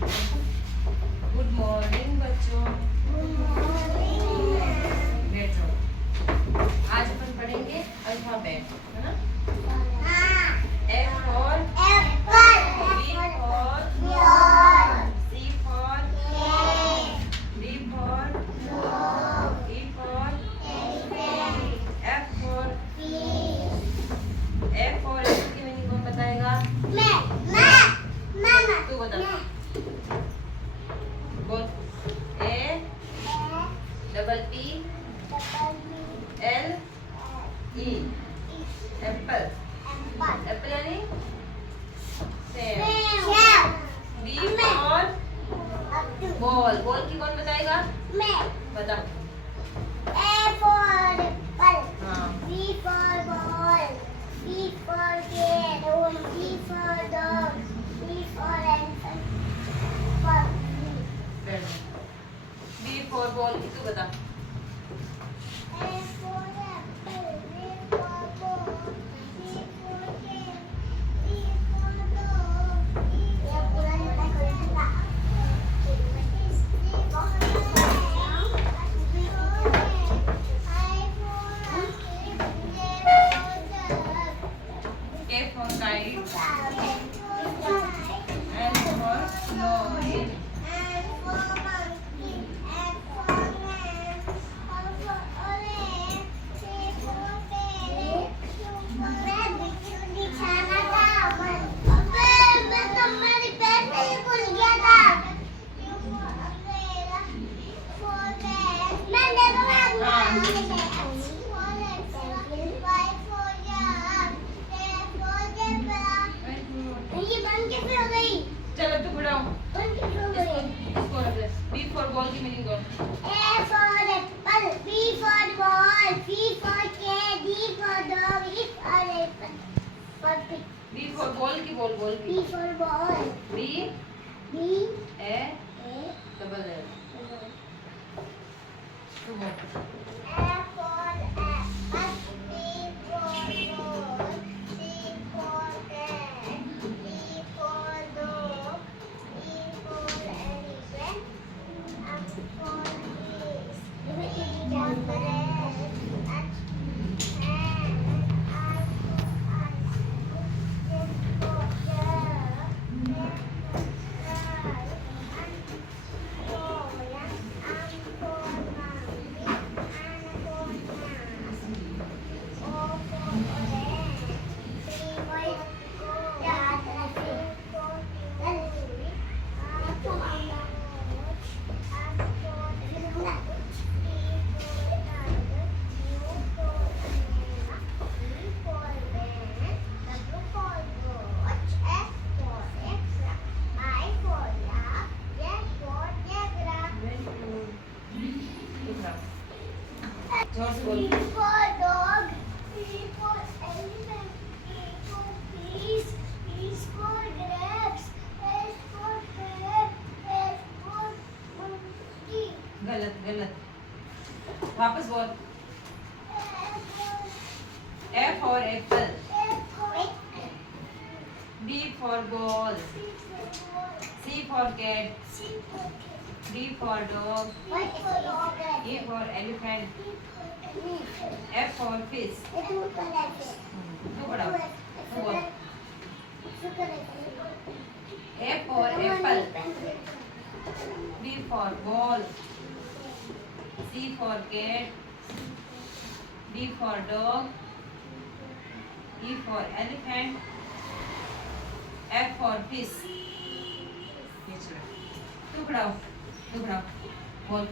Good morning बच्चों। बैठो। आज अपन पढ़ेंगे अल्फाबेट, है ना? A for Apple. B for Ball. C for Cat. D for Dog. E for Elephant. F for Fish. F for F की meaning कौन बताएगा? Mama. तू बता। बोल। A double P L E Apple. Apple यानी सेब। B for ball. बॉल की कौन बताएगा? बता। A for apple. हाँ। B for ball. C for cat. D for dog. E for elephant. For बैठ। B for बॉल की तू बता। A for apple. B for ball. C for cat. D for dog. E for elephant. K for kite L for Lloyd चलो तू बुढ़ाओ इसको रख ले। B for ball की मीनिंग कौन? A for apple, B for ball, C for cat, D for dog, E for elephant. For pig. B for ball की बोल बोल B for ball, B B A A double L तू बोल। A for apple, B for ball, C for cat, D for dog, E for elephant, F for fish, G for bread, H hand, I for ice, J for jar, K for sky, N for yak, M for monkey, N for nurse, O for orange, P for cat, C for elephant, R for orange, S for nut, T for tiger, U for banana, V for van, W for watch, X for X-ray, I for yak, Z for zebra. तू बुढ़ाओ जोर से बोल। D for dog, E for elephant, E for fish, E for grapes, H for hat, S for monkey, गलत गलत वापस बोल। A for apple F for apple, B for ball C for ball, C for cat C for cat, D for dog Y for dog, E for elephant E for elephant, F for fish H for elephant, तू बुढ़ाओ तू बोल। A for apple B for ball C for cat D for dog E for elephant F for fish तू बुढ़ाओ बोल।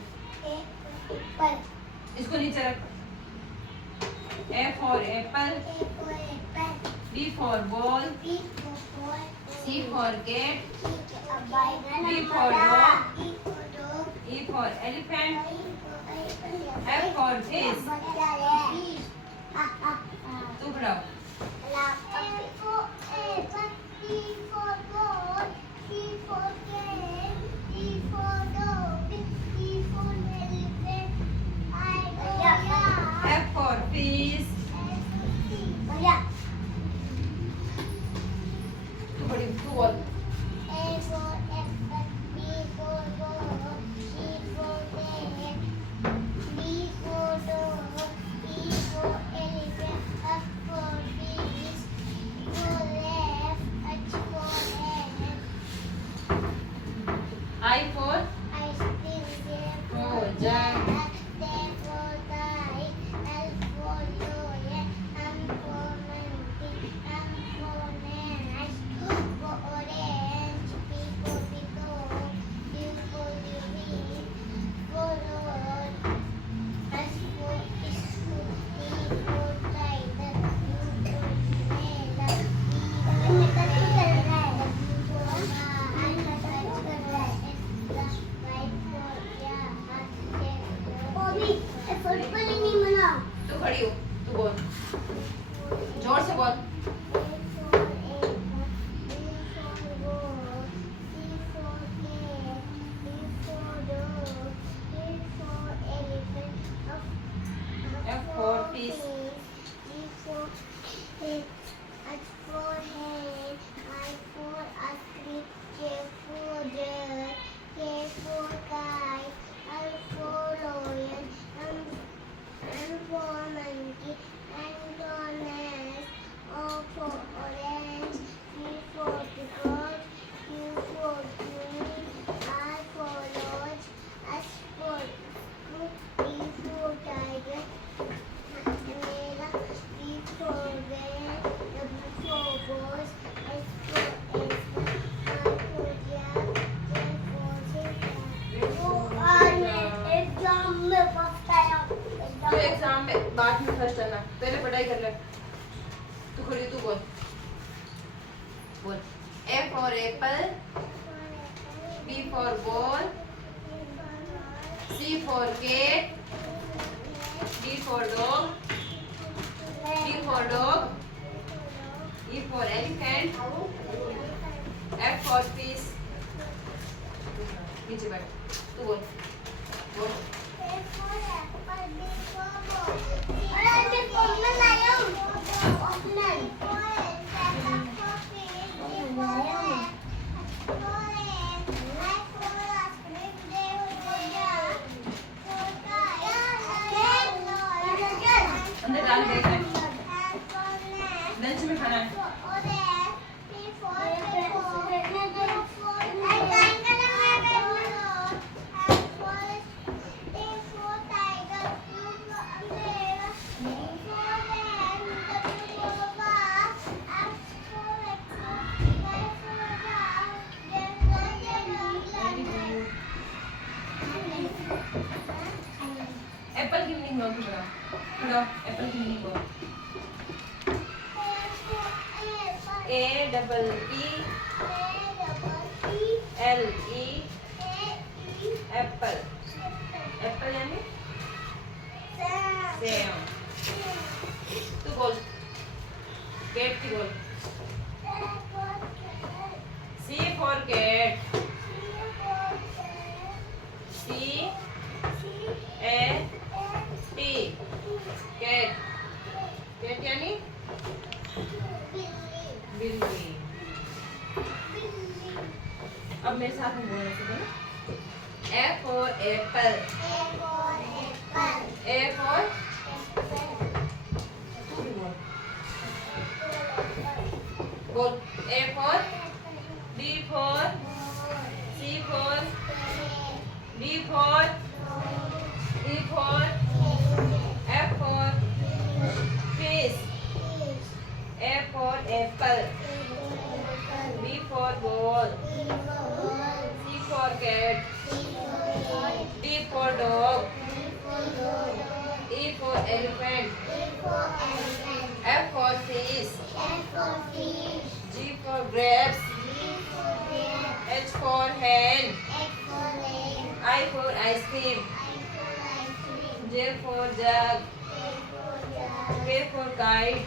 apple, इसको नीचे रख। A for apple A for apple, B for ball B for ball, C for cat D D for dog, E for dog, E for elephant I for elephant, F for fish तू बुढ़ाओ। A for apple, B for ball, C for cat, D for dog, E for elephant, I for yak, F for fish A for तू बड़ी तू बोल। A for apple, पहले पढ़ाई कर ले। तू खड़ी, तू बोल बोल। A for apple, B for ball, C for cat, D for dog, D for dog, E for elephant, F for fish. नीचे बैठ, तू बोल बोल। अंदर डाल दे, लंच में खाना है। एप्पल की मीनिंग बोल, थोड़ा एप्पल की मीनिंग बोल। A double E L E Apple. Apple यानी सेम। तू बोल, कैट की बोल। C for cat, C A T cat. Cat यानी बिल्ली। अब मेरे साथ में बोलना सीखो ना। A for apple, A for तू भी बोल बोल। A for B for C for D for E for F for fish, A for apple, B for ball, C for cat, D for dog, E for elephant, F for fish, G for grapes, H for hen, I for ice cream, J for jug, K for kite,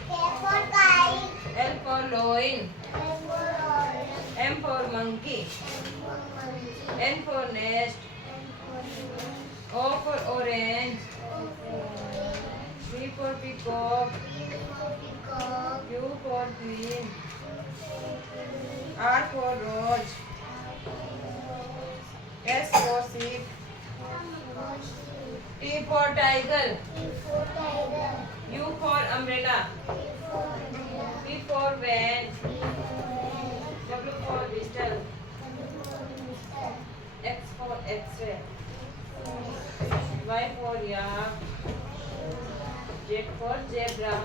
L for loin, M for monkey, N for nest, O for orange, P for peacock, Q for queen, R for rose, S for sheep, T for tiger, U for umbrella, V for van, W for whistle, X for X-ray, Y for yak, Z for zebra,